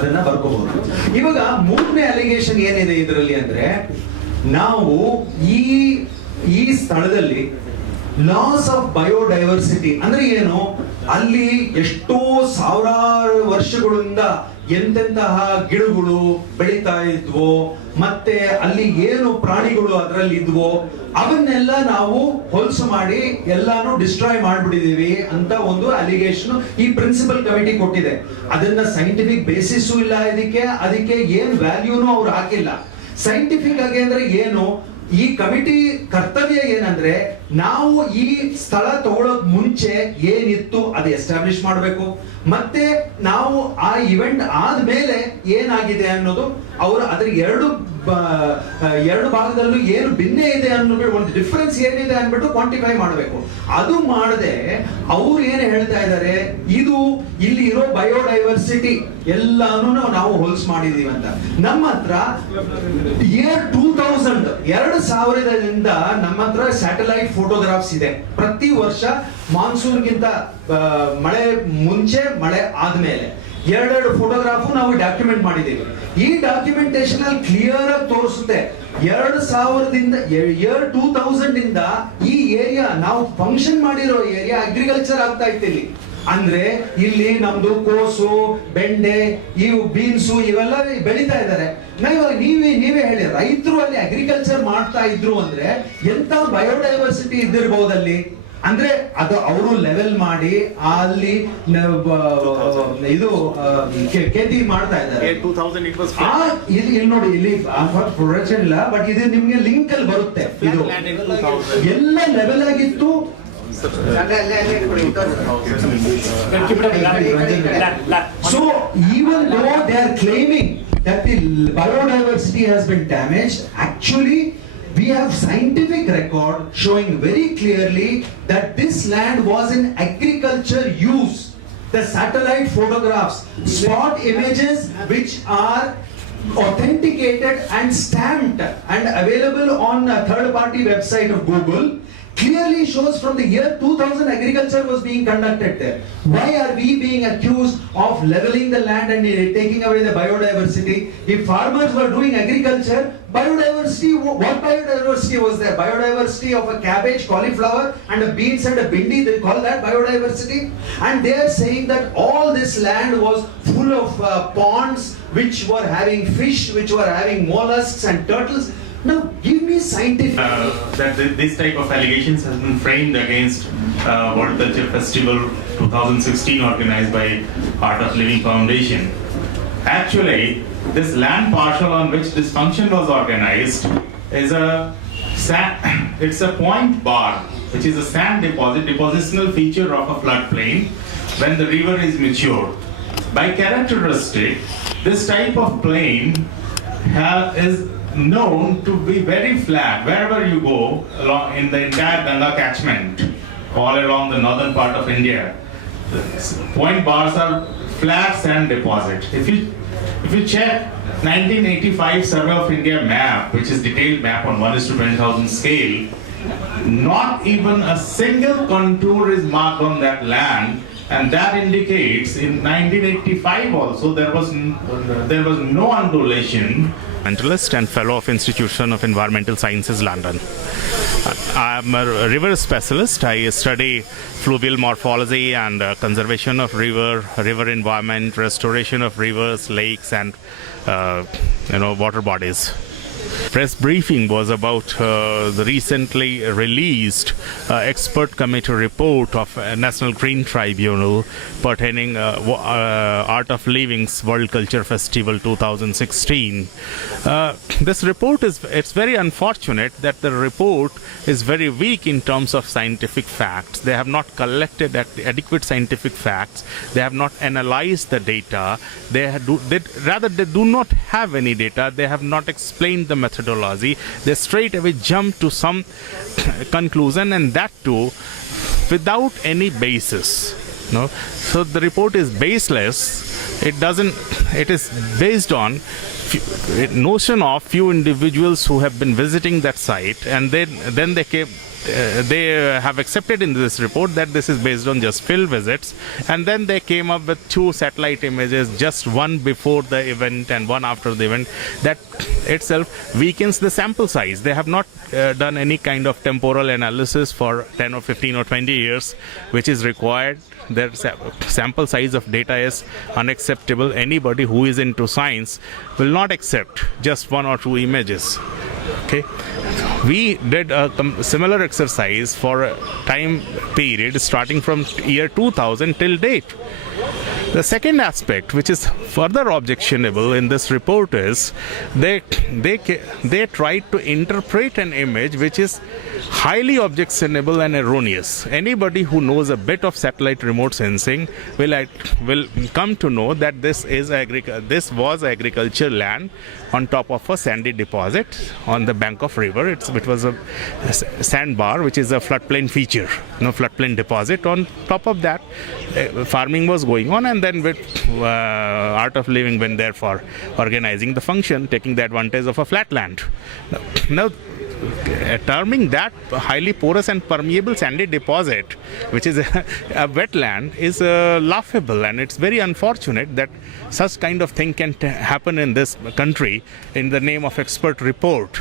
ಅದನ್ನ ಬರ್ಕೋಬಹುದು. ಇವಾಗ ಮೂರನೇ ಅಲಿಗೇಷನ್ ಏನಿದೆ ಇದರಲ್ಲಿ ಅಂದ್ರೆ, ನಾವು ಈ ಸ್ಥಳದಲ್ಲಿ ಲಾಸ್ ಆಫ್ ಬಯೋಡೈವರ್ಸಿಟಿ ಅಂದ್ರೆ ಏನು, ಅಲ್ಲಿ ಎಷ್ಟೋ ಸಾವಿರಾರು ವರ್ಷಗಳಿಂದ ಎಂತೆಂತಹ ಗಿಡಗಳು ಬೆಳೀತಾ ಇದ್ವೋ, ಮತ್ತೆ ಅಲ್ಲಿ ಏನು ಪ್ರಾಣಿಗಳು ಅದರಲ್ಲಿ ಇದ್ವೋ ಅವನ್ನೆಲ್ಲ ನಾವು ಹೊಲಸು ಮಾಡಿ ಎಲ್ಲಾನು ಡಿಸ್ಟ್ರಾಯ್ ಮಾಡ್ಬಿಟ್ಟಿದೀವಿ ಅಂತ ಒಂದು ಅಲಿಗೇಷನ್ ಈ ಪ್ರಿನ್ಸಿಪಲ್ ಕಮಿಟಿ ಕೊಟ್ಟಿದೆ. ಅದನ್ನ ಸೈಂಟಿಫಿಕ್ ಬೇಸಿಸ್ ಇಲ್ಲ, ಅದಕ್ಕೆ ಏನ್ ವ್ಯಾಲ್ಯೂನು ಅವ್ರು ಹಾಕಿಲ್ಲ. ಸೈಂಟಿಫಿಕ್ ಆಗಿ ಅಂದ್ರೆ ಏನು, ಈ ಕಮಿಟಿ ಕರ್ತವ್ಯ ಏನಂದ್ರೆ, ನಾವು ಈ ಸ್ಥಳ ತಗೊಳ್ಳೋಕ್ ಮುಂಚೆ ಏನಿತ್ತು ಅದು ಎಸ್ಟಾಬ್ಲಿಷ್ ಮಾಡಬೇಕು, ಮತ್ತೆ ನಾವು ಆ ಇವೆಂಟ್ ಆದ್ಮೇಲೆ ಏನಾಗಿದೆ ಅನ್ನೋದು ಅವರು ಅದ್ರ ಎರಡು ಭಾಗದಲ್ಲೂ ಏನು ಭಿನ್ನ ಇದೆ ಅನ್ನೋದು, ಒಂದು ಡಿಫರೆನ್ಸ್ ಏನಿದೆ ಅನ್ಬಿಟ್ಟು ಕ್ವಾಂಟಿಫೈ ಮಾಡಬೇಕು. ಅದು ಮಾಡದೆ ಅವ್ರು ಏನ್ ಹೇಳ್ತಾ ಇದ್ದಾರೆ, ಇದು ಇಲ್ಲಿ ಇರೋ ಬಯೋಡೈವರ್ಸಿಟಿ ಎಲ್ಲಾನು ನಾವು ಹೋಲ್ಸ್ ಮಾಡಿದೀವಿ ಅಂತ. ನಮ್ಮ ಹತ್ರ ಇಯರ್ 2000ರಿಂದ ನಮ್ಮ ಹತ್ರ ಸ್ಯಾಟಲೈಟ್ ಫೋಟೋಗ್ರಾಫ್ಸ್ ಇದೆ. ಪ್ರತಿ ವರ್ಷ ಮಾನ್ಸೂನ್ಗಿಂತ ಮಳೆ ಮುಂಚೆ ಮಳೆ ಆದ್ಮೇಲೆ ಎರಡೆರಡು ಫೋಟೋಗ್ರಾಫ್ ನಾವು ಡಾಕ್ಯುಮೆಂಟ್ ಮಾಡಿದ್ದೀವಿ. ಈ ಡಾಕ್ಯುಮೆಂಟೇಶನ್ ಅಲ್ಲಿ ಕ್ಲಿಯರ್ ಆಗಿ ತೋರಿಸುತ್ತೆ, 2000 ಇಂದ ಈ ಏರಿಯಾ ನಾವು ಫಂಕ್ಷನ್ ಮಾಡಿರೋ ಏರಿಯಾ ಅಗ್ರಿಕಲ್ಚರ್ ಆಗ್ತಾ ಇತ್ತು. ಅಂದ್ರೆ ಇಲ್ಲಿ ನಮ್ದು ಕೋಸು, ಬೆಂಡೆ, ಇವು ಬೀನ್ಸು ಇವೆಲ್ಲ ಬೆಳೀತಾ ಇದ್ದಾರೆ. ನೀವೇ ಹೇಳಿ, ರೈತರು ಅಲ್ಲಿ ಅಗ್ರಿಕಲ್ಚರ್ ಮಾಡ್ತಾ ಇದ್ರು ಅಂದ್ರೆ ಎಂತ ಬಯೋಡೈವರ್ಸಿಟಿ ಇದ್ದಿರಬಹುದಲ್ಲಿ. ಅಂದ್ರೆ ಅದು ಅವರು ಲೆವೆಲ್ ಮಾಡಿ ಅಲ್ಲಿ ಇದು ಖೇತಿ ಮಾಡ್ತಾ ಇದ್ದಾರೆ. ಇಲ್ಲಿ ನೋಡಿ, ಇಲ್ಲಿ ಪ್ರೊಡಕ್ಷನ್ ಇಲ್ಲ, ಬಟ್ ಇದು ನಿಮ್ಗೆ ಲಿಂಕ್ ಅಲ್ಲಿ ಬರುತ್ತೆ. ಇದು ಎಲ್ಲ ಲೆವೆಲ್ ಆಗಿತ್ತು. So even though they are claiming that the biodiversity has been damaged, actually we have scientific record showing very clearly that this land was in agriculture use. The satellite photographs, spot images which are authenticated and stamped and available on a third party website of Google, clearly shows from the year 2000 agriculture was being conducted there. Why are we being accused of leveling the land and taking away the biodiversity? If farmers were doing agriculture, biodiversity, what biodiversity was there? Biodiversity of a cabbage, cauliflower and a beans and a bindi, they call that biodiversity. And they are saying that all this land was full of ponds which were having fish, which were having mollusks and turtles. Now, give me scientific. This type of allegations has been framed against World Culture Festival 2016 organized by Art of Living Foundation. Actually, this land parcel on which this function was organized is it's a point bar, which is a sand depositional feature of a floodplain when the river is mature. By characteristic, this type of plain is known to be very flat wherever you go along in the entire Ganga catchment, all along the northern part of India. The point bars are flat sand deposit. If you check 1985 Survey of India map, which is detailed map on 1:20,000 scale, not even a single contour is marked on that land, and that indicates in 1985 also there was no undulation. Environmentalist and fellow of Institution of Environmental Sciences, London. I am a river specialist. I study fluvial morphology and conservation of river environment, restoration of rivers, lakes, and water bodies. Press briefing was about the recently released expert committee report of National Green Tribunal pertaining Art of Living's World Culture Festival 2016. This report it's very unfortunate that the report is very weak in terms of scientific facts. They have not collected adequate scientific facts. They have not analyzed the data. They do not have any data. They have not explained the methodology. They straight away jump to some conclusion, and that too without any basis. No, so the report is baseless. It is based on notion of few individuals who have been visiting that site, and then they they have accepted in this report that this is based on just field visits, and then they came up with 2 satellite images, just one before the event and one after the event. That itself weakens the sample size. They have not done any kind of temporal analysis for 10 or 15 or 20 years, which is required. Their sample size of data is unacceptable. Anybody who is into science will not accept just 1 or 2 images. Okay, we did a similar exercise for a time period starting from year 2000 till date. The second aspect, which is further objectionable in this report, is they tried to interpret an image which is highly objectionable and erroneous. Anybody who knows a bit of satellite remote sensing will come to know that this was agriculture land on top of a sandy deposit on the bank of river. It was a sandbar, which is a floodplain feature, floodplain deposit. On top of that, farming was going on, and then with Art of Living went there for organizing the function, taking the advantage of a flat land. Now, terming that highly porous and permeable sandy deposit, which is a wetland, is laughable, and it's very unfortunate that such kind of thing can happen in this country in the name of expert report.